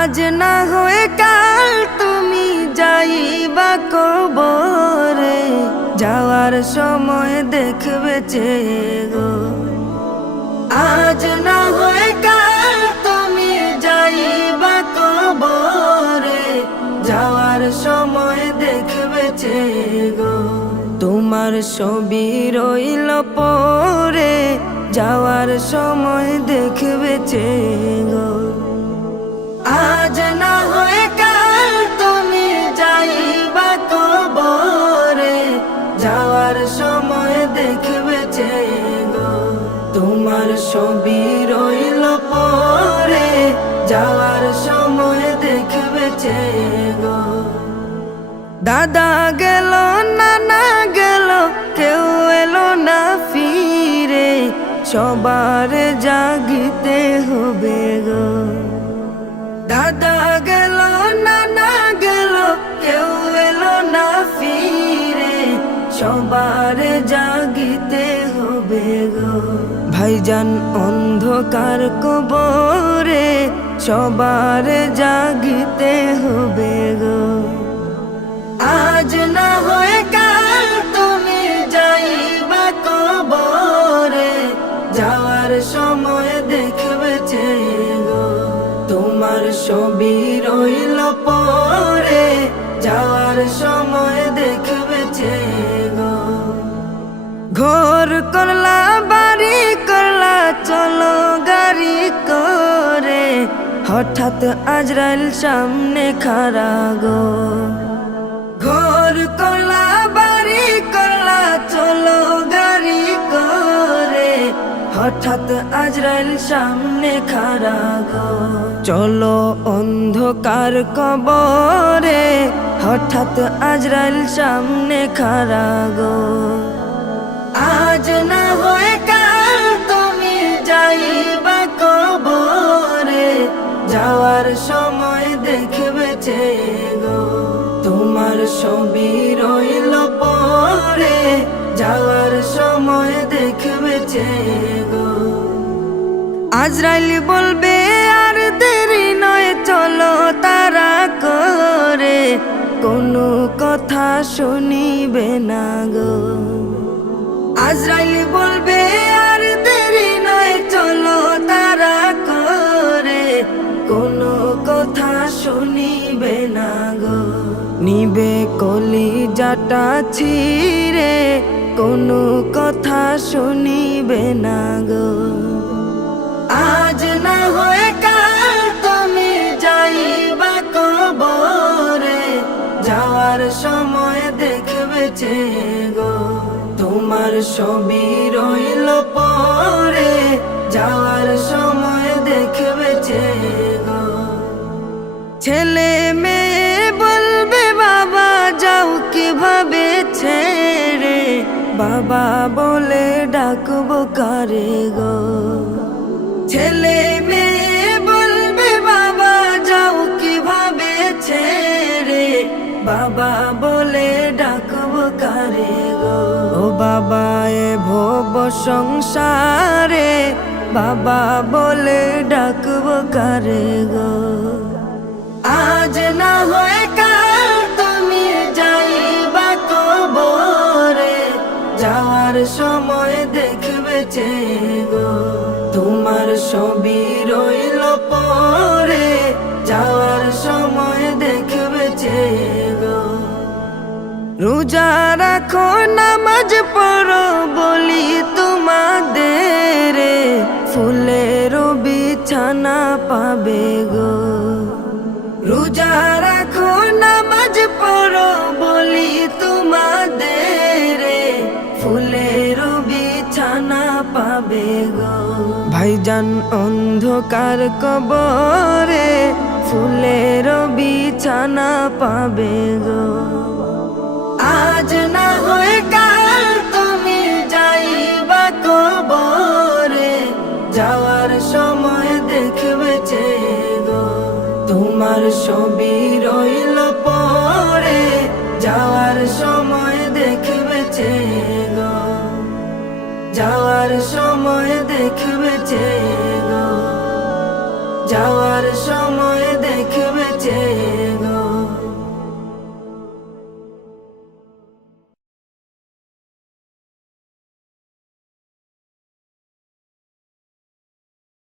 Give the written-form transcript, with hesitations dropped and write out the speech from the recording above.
আজ না হয়ে কাল তুমি যাইবা কবরে, যাওয়ার সময় দেখবে চেয়ে গো। আজ না হয়ে কাল তুমি যাইবা কবরে, যাওয়ার সময় দেখবে চেয়ে গো। তোমার ছবি রইল পরে, যাওয়ার সময় দেখবে চেয়ে গো। আজ না হয়ে কাল তুমি যাইবা কবরে, যাওয়ার সময় দেখবে চেয়ে গো। তোমার ছবি রইল পরে, যাওয়ার সময় দেখবে চেয়ে গো। দাদা গেল নানা গেল, কেউ এলো না ফিরে, সবার জাগিতে হবে গো। দাদা গেল নানা গেল, কেউ এলো না ফিরে, সবার জাগিতে হবে গো। ভাইজান অন্ধকার কবরে, সবার জাগিতে হবে গো। আজ না হয়ে কাল তুমি যাইবা কবরে, যাওয়ার সময় দেখবে চেয়ে গো। তোমার ছবি রইল পরে, যাওয়ার সময় দেখবে চেয়ে গো। ঘর করলা বাড়ি করলা চলো গাড়ি করে, হঠাৎ আজরাইল সামনে খাড়া গো। ঘর করলা বাড়ি করলা চলো গাড়ি করে, হঠাৎ আজরাইল সামনে খাড়া গো। চলো অন্ধকার কবরে, হঠাৎ আজরাইল সামনে খাড়া গো। আজ না হয়ে কাল তুমি যাইবা কবরে, যাওয়ার সময় দেখবে চেয়ে গো। তোমার ছবি রইল পরে, যাওয়ার সময় দেখবে চেয়ে গো। আজরাইল বলবে আর দেরি নয়, চলো তারা করে, কোনো কথা শুনিবে না গো। আজরাইল বলবে আর দেরি নয়, চলো তারা করে, কোনো কথা শুনিবে না গো। নিবে কলিজাটা ছিঁড়ে, কোনো কথা শুনিবে না গো। আজ না হয়ে কাল তুমি যাইবা কবরে, যাওয়ার সময় দেখবে চেয়ে গো। তোমার ছবি রইল পরে, যাওয়ার সময় দেখবে চেয়ে গো। ছেলে মেয়ে বলবে বাবা যাও কিভাবে ছেড়ে, বাবা বলে ডাকবো কারে গো। ছেলে মেয়ে বলবে বাবা যাও কিভাবে ছেড়ে, বাবা বলে ডাকবো কারে গো। ও বাবা এ ভব সংসারে, বাবা বলে ডাকবো কারে গো। আজ না হয়ে কাল তুমি যাইবা কবরে, যাওয়ার সময় দেখবে চেয়ে গো। তোমার ছবি রইল পরে, যাওয়ার সময় দেখবে চেয়ে গো। রোজা রাখো নামাজ পড়ো বলি তোমাদের, ফুলের বিছানা পাবে গো। রোজা রাখো নামাজ পড়ো বলি তোমাদের, ফুলের বিছানা পাবে গো। ভাইজান অন্ধকার কবরে, ফুলের বিছানা পাবে গো। আজ না হয়ে কাল তুমি যাইবা কবরে, যাওয়ার সময় দেখবে চেয়ে গো। তোমার ছবি রইল পরে, যাওয়ার সময় দেখবে চেয়ে গো। যাওয়ার সময় দেখবে চেয়ে গো। যাওয়ার সময় দেখ